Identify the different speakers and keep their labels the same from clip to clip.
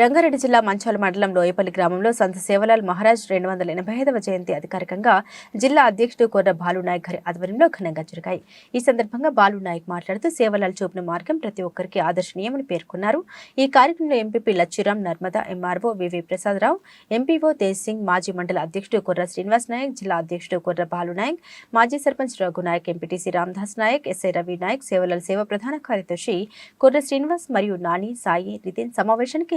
Speaker 1: రంగారెడ్డి జిల్లా మంచాల మండలం లోయపల్లి గ్రామంలో సంత సేవలాల్ మహారాజ్ రెండు వందల ఎనభై ఐదవ జయంతి అధికారికంగా జిల్లా అధ్యక్షుడు కొర్ర బాలునాయక్ గారి ఆధ్వర్యంలో ఘనంగా జరిగాయి. ఈ సందర్భంగా బాలునాయక్ మాట్లాడుతూ సేవలాల్ చూపిన మార్గం ప్రతి ఒక్కరికి ఆదర్శనీయమని పేర్కొన్నారు. ఈ కార్యక్రమంలో MPP Lachiram Narmada MRO VV Prasada Rao MPO Tej Singh మాజీ మండల అధ్యక్షుడు కొర్ర శ్రీనివాస్ నాయక్ జిల్లా అధ్యక్షుడు కొర్ర బాలునాయక్ మాజీ సర్పంచ్ రఘునాయక్ ఎంపీటీసీ రామ్దాస్ నాయక్ ఎస్ఐ రవి నాయక్ సేవలాల్ సేవ ప్రధాన కార్యదర్శి కొర్ర శ్రీనివాస్ మరియు నాని సాయి నితిన్ సమావేశానికి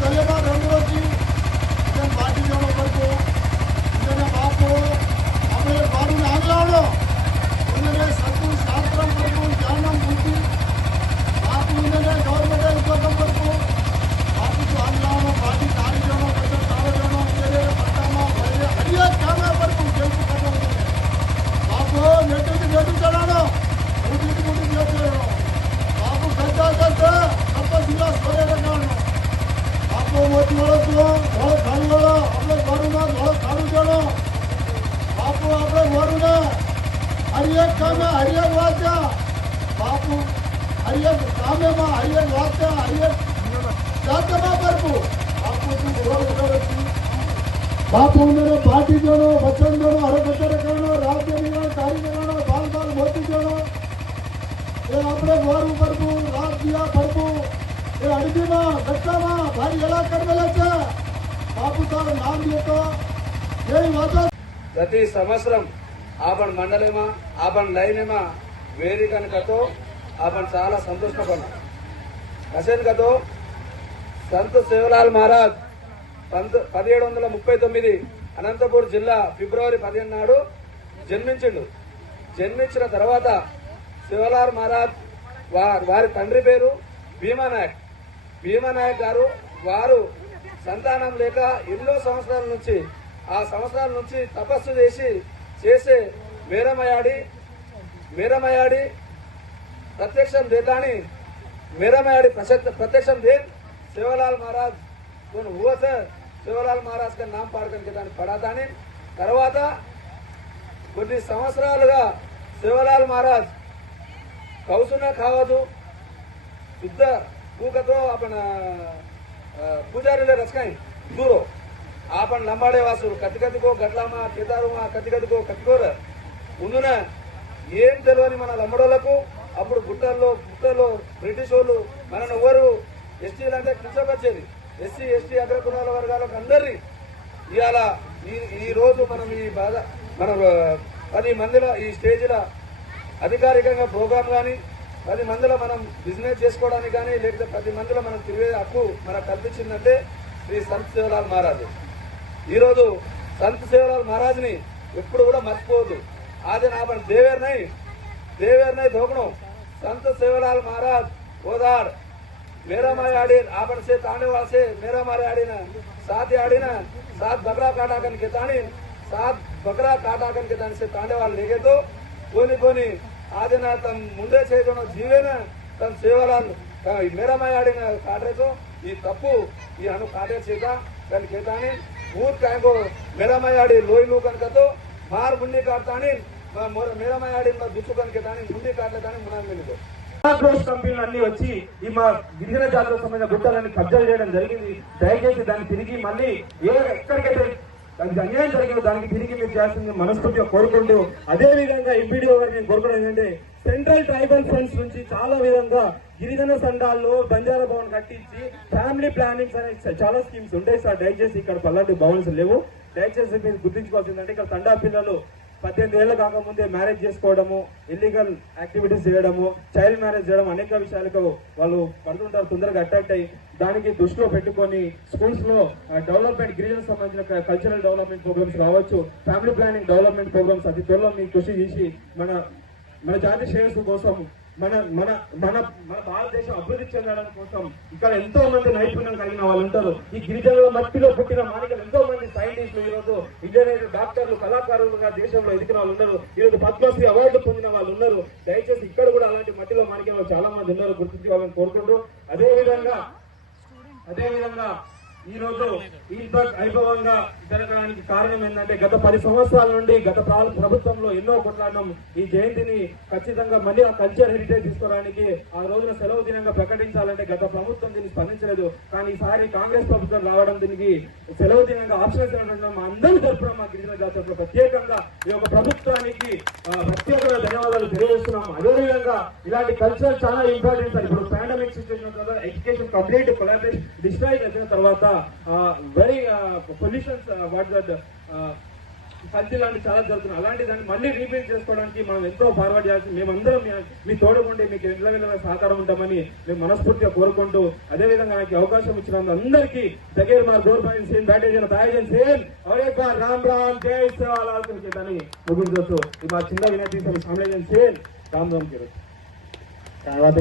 Speaker 2: चलेगा रंगोजी इधर पार्टी जाना पड़ को इधर बाप को अपने बारू में आग लाओ उन्होंने सत्तू शास्त्र हर एक काम है बापू हर एक काम है माँ हर एक बात का हर एक जाते माँ बापू बापू, मेरे पार्टी जोड़ो वचन जोड़ो हर बच्चे करो राज्य निर्माण कार्य कराना बाल बाल मोती जोड़ो ये अपने वारू प्रभु रात दिया प्रभु ये अड़बी माँ, गट्टा माँ भारी गला कर मिले बापू सार नाम लेता। यही गति
Speaker 3: समश्रम సంవత్సరం ఆపణ మండలేమా ఆపణ లైనేమా వేదికనకతో ఆపణ చాలా సంతోషపడ్డాం. కసేనకతో సంత శివలాల్ మహారాజ్ పంత పదిహేడు వందల ముప్పై తొమ్మిది అనంతపూర్ జిల్లా ఫిబ్రవరి పదిహేను నాడు జన్మించిండు. జన్మించిన తర్వాత శివలాల్ మహారాజ్ వా- వారి తండ్రి పేరు భీమానాయక్. భీమానాయక్ గారు వారు సంతానం లేక ఎన్నో సంవత్సరాల నుంచి ఆ సంవత్సరాల నుంచి తపస్సు చేసి చేసే మేరమయాడి మేరమయాడి प्रत्यक्षम देतानी मेरा मैडी प्रत्यक्षम देन सेवालाल महाराज कोण हुआ था सेवालाल महाराज का नाम పాడు కనుక దాన్ని పడాతాని తర్వాత కొన్ని సంవత్సరాలుగా శివలాల్ మహారాజ్ కౌసున కావదు శుద్ధ కూకతో आपण పూజారిలే రచకాయి దూరో ఆపన్ నమ్మాడే વાસુ కో గట్లామా కేదారుమా కతికతికో కతికోర ఉందున ఏం తెలియని మన లమ్మడోళ్ళకు అప్పుడు గుట్టల్లో గుట్టల్లో బ్రిటిష్ వాళ్ళు మనను ఎవరు ఎస్టీలు అంటే కించపరిచేది. ఎస్సీ ఎస్టీ అగ్రకులాల వర్గాలకు అందరి ఇవాళ ఈ రోజు మనం ఈ బాధ మన పది మందిల ఈ స్టేజ్ల అధికారికంగా ప్రోగ్రామ్ కానీ పది మందిలో మనం బిజినెస్ చేసుకోవడానికి కానీ లేకపోతే పది మందిలో మనం తిరిగే హక్కు మనకు కల్పించిందంటే శ్రీ సంత్ శివలాల్ మహారాజు. ఈరోజు సంత సేవరాల్ మహారాజ్ని ఎప్పుడు కూడా మర్చిపోవద్దు. ఆది నాపన దేవేర్నై దేవేర్నై దోగణం సంత సేవలాల్ మహారాజ్ ఓదార్. మేరా ఆడి ఆపడ సే తానే వాసే మేరా మారే ఆడిన సాత్ ఆడిన సాత్ బకరా కాటా కనుక తాని సాత్ బకరా కాటా కనుక దానిసే తాండే వాళ్ళు లేకేదో కొని కొని ఆదిన తన ముందే చేయడం జీవేన తన సేవరాలు మేరా మాయ ఆడిన కాటేతో ఈ తప్పు ఈ అను కాటే చేత దానికి ఊరు కాయకో మెరమయాడి లోయలు కనుకతో మార్ ముండి కాడతాని మేరమయాడి దుక్కు కనుక దాని ముండి కాడలే దాని మునాలు వెళ్ళిపో
Speaker 4: కంపెనీలు అన్ని వచ్చి ఈ మా గిరిజన జాతులకు సంబంధించిన గుట్టలన్నీ కబ్జా చేయడం జరిగింది. దయచేసి దాన్ని తిరిగి మళ్ళీ ఏ ఎక్కడికైతే దానికి అన్యాయం జరిగిన దానికి తిరిగి మీరు చేస్తుంది మనస్ఫూర్తిగా కోరుకుంటూ అదే విధంగా ఎంపీడీఓ గారు నేను కోరుకోవడం ఏంటంటే సెంట్రల్ ట్రైబల్ ఫండ్స్ నుంచి చాలా విధంగా గిరిజన సంఘాల్లో బంజారా భవన్ కట్టించి ఫ్యామిలీ ప్లానింగ్స్ అనే చాలా స్కీమ్స్ ఉంటాయి సార్. దయచేసి ఇక్కడ పల్లాటి భవన్స్ లేవు. దయచేసి మీరు గుర్తించుకోవాల్సిందంటే ఇక్కడ తండా పిల్లలు పద్దెనిమిది ఏళ్ళు కాకముందే మ్యారేజ్ చేసుకోవడము ఇల్లీగల్ యాక్టివిటీస్ చేయడము చైల్డ్ మ్యారేజ్ చేయడం అనేక విషయాలకు వాళ్ళు పడుతుంటారు తొందరగా అట్రాక్ట్ అయ్యి దానికి దృష్టిలో పెట్టుకొని స్కూల్స్లో డెవలప్మెంట్ గిరిజన సంబంధించిన కల్చరల్ డెవలప్మెంట్ ప్రోగ్రామ్స్ రావచ్చు ఫ్యామిలీ ప్లానింగ్ డెవలప్మెంట్ ప్రోగ్రామ్స్ అతి త్వరలో మీ కృషి చేసి మన మన జాతి శ్రేయస్సు కోసం మన మన మన మన భారతదేశం అభివృద్ధి చెందడం కోసం ఇక్కడ ఎంతో మంది నైపుణ్యం కలిగిన వాళ్ళు ఉంటారు. ఈ గిరిజనుల మట్టిలో పుట్టిన మానికలు ఎంతో మంది సైంటిస్టులు ఈరోజు ఇంజనీర్లు డాక్టర్లు కళాకారులుగా దేశంలో ఎదిగిన వాళ్ళు ఉన్నారు. ఈ రోజు పద్మశ్రీ అవార్డు పొందిన వాళ్ళు ఉన్నారు. దయచేసి ఇక్కడ కూడా అలాంటి మట్టిలో మానికలు చాలా మంది ఉన్నారు. గుర్తించుకోవాలని కోరుకుంటూ. అదేవిధంగా అదేవిధంగా ఈ రోజు ఇంత వైభవంగా జరగడానికి కారణం ఏంటంటే గత పది సంవత్సరాల నుండి గత ప్రభుత్వంలో ఎన్నో కొట్లాడడం. ఈ జయంతిని ఖచ్చితంగా మళ్ళీ ఆ కల్చర్ హెరిటేజ్ తీసుకోవడానికి ఆ రోజున సెలవు దినంగా ప్రకటించాలంటే గత ప్రభుత్వం దీన్ని స్పందించలేదు. కానీ ఈసారి కాంగ్రెస్ ప్రభుత్వం రావడం దీనికి సెలవు దినంగా ఆప్షన్ ఇవ్వడం మా అందరూ తరఫున మా గిరిజన జాతరలో ప్రత్యేకంగా ఈ యొక్క ప్రభుత్వానికి ప్రత్యేకంగా ధన్యవాదాలు తెలియజేస్తున్నాం. అదేవిధంగా ఇలాంటి కల్చర్ చాలా ఇంపార్టెంట్ సార్. ఇప్పుడు పాండమిక్ సిచ్యువేషన్ తర్వాత ఎడ్యుకేషన్ కంప్లీట్ కొలాబరేషన్ డిస్ట్రాయ్ చేసిన తర్వాత వెరీ పొల్యూషన్స్ వాట్ దట్ కల్తీ లాంటి చాలా జరుగుతున్నాయి. అలాంటి దాన్ని మళ్ళీ రీబిల్డ్ చేసుకోవడానికి మనం ఎంతో ఫార్వర్డ్ చేయాల్సి మేమందరం మీ- తోడుకుండి మీకు ఎట్లా విధంగా సహకారం ఉంటామని మేము మనస్ఫూర్తిగా కోరుకుంటూ అదే విధంగా నాకు అవకాశం ఇచ్చిన అందరికీ దగ్గర మా గోర్బాయిన్ సేన్ బ్యాటేజ్ తయారు సేన్ ఒరే రామ్ రామ్ జై సేవాలని ముగించవచ్చు మా చిన్న వినతి సామ్రాజ్యం సేన్ రామ్ రామ్ తర్వాత